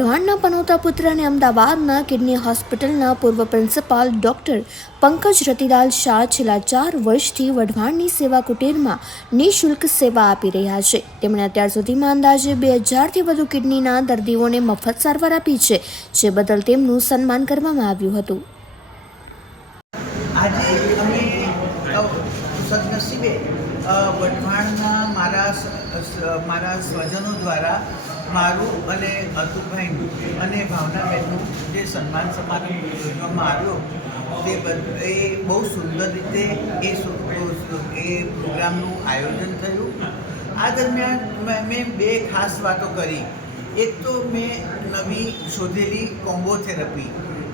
વઢવાણના પનોતા પુત્રને અમદાવાદના કિડની હોસ્પિટલના પૂર્વ પ્રિન્સિપાલ ડોક્ટર પંકજ રતિલાલ શાહ છેલ્લા ચાર વર્ષથી વઢવાણની સેવા કુટીરમાં નિઃશુલ્ક સેવા આપી રહ્યા છે. તેમણે અત્યાર સુધીમાં અંદાજે બે હજારથી વધુ કિડનીના દર્દીઓને મફત સારવાર આપી છે, જે બદલ તેમનું સન્માન કરવામાં આવ્યું હતું. આજે અમે સદનસીબે વઢવાણના મારા મારા સ્વજનો દ્વારા મારું અને અતુલભાઈનું અને ભાવનાબેનનું જે સન્માન સમારંભ યોજવામાં આવ્યો, તે એ બહુ સુંદર રીતે એ એ પ્રોગ્રામનું આયોજન થયું. આ દરમિયાન મેં- મેં બે ખાસ વાતો કરી. એક તો મેં નવી શોધેલી કોમ્બો થેરપી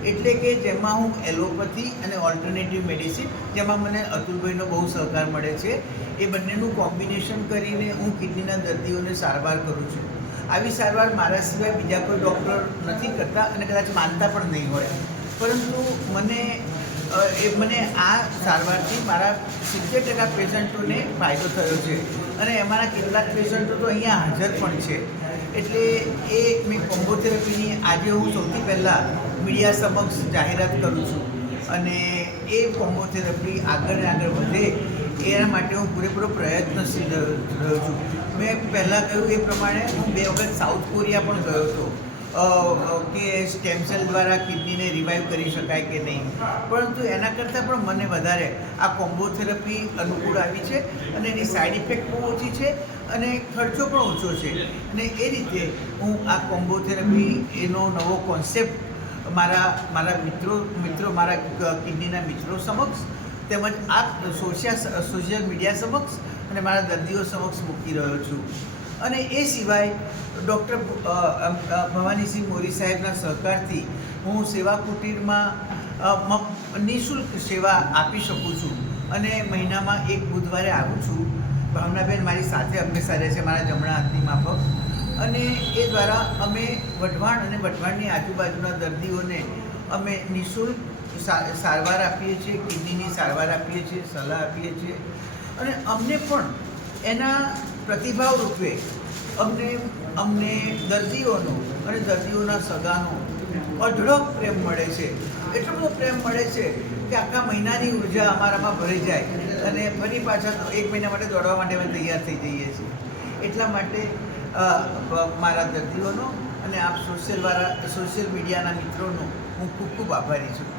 એટલે કે જેમાં હું એલોપથી અને ઓલ્ટરનેટિવ મેડિસિન, જેમાં મને અતુલભાઈનો બહુ સહકાર મળે છે. એ બંનેનું કોમ્બિનેશન કરીને હું કિડનીના દર્દીઓને સારવાર કરું છું. આવી સારવાર મારા સિવાય બીજા કોઈ ડૉક્ટર નથી કરતા અને કદાચ માનતા પણ નહીં હોય. પરંતુ મને એ મને આ સારવારથી મારા સિત્તેર ટકા પેશન્ટોને ફાયદો થયો છે. અને એમાંના કેટલાક પેશન્ટો તો અહીંયા હાજર પણ છે. એટલે એ મેં કોમ્બોથેરાપીની આજે હું સૌથી પહેલાં મીડિયા સમક્ષ જાહેરાત કરું છું. અને એ કોમ્બોથેરાપી આગળ આગળ વધે, એના માટે હું પૂરેપૂરો પ્રયત્નશીલ રહ્યો છું. મેં પહેલાં કહ્યું એ પ્રમાણે હું બે વખત સાઉથ કોરિયા પણ ગયો હતો. કે સ્ટેમ દ્વારા કિડનીને રિવાઈવ કરી શકાય કે નહીં. પરંતુ એના કરતાં પણ મને વધારે આ કોમ્બોથેરાપી અનુકૂળ આવી છે અને એની સાઈડ ઇફેક્ટ બહુ ઓછી છે અને ખર્ચો પણ ઓછો છે. અને એ રીતે હું આ કોમ્બોથેરાપી એનો નવો કોન્સેપ્ટ મારા મારા મિત્રો મિત્રો મારા કિડનીના મિત્રો સમક્ષ તેમજ આ સોશિયા, સોશિયલ મીડિયા સમક્ષ અને મારા દર્દીઓ સમક્ષ મૂકી રહ્યો છું. અને એ સિવાય ડૉક્ટર ભવાનીસિંહ મોરી સાહેબના સહકારથી હું સેવા કુટીરમાં નિઃશુલ્ક સેવા આપી શકું છું અને મહિનામાં એક બુધવારે આવું છું. ભાવનાબેન મારી સાથે હંમેશા રહે છે, મારા જમણા હાથની માફક. અને એ દ્વારા અમે વઢવાણ અને વઢવાણની આજુબાજુના દર્દીઓને અમે નિઃશુલ્ક સારવાર આપીએ છીએ, કિડનીની સારવાર આપીએ છીએ, સલાહ આપીએ છીએ. અને અમને પણ એના પ્રતિભાવ રૂપે અમને અમને દર્દીઓનો અને દર્દીઓના સગાનો અઢળક પ્રેમ મળે છે. એટલો બધો પ્રેમ મળે છે કે આખા મહિનાની ઊર્જા અમારામાં ભરી જાય અને ફરી પાછા એક મહિના માટે દોડવા માટે અમે તૈયાર થઈ જઈએ છીએ. એટલા માટે મારા દર્દીઓનો અને આપ સોશિયલ વાળા સોશિયલ મીડિયાના મિત્રોનો હું ખૂબ ખૂબ આભારી છું.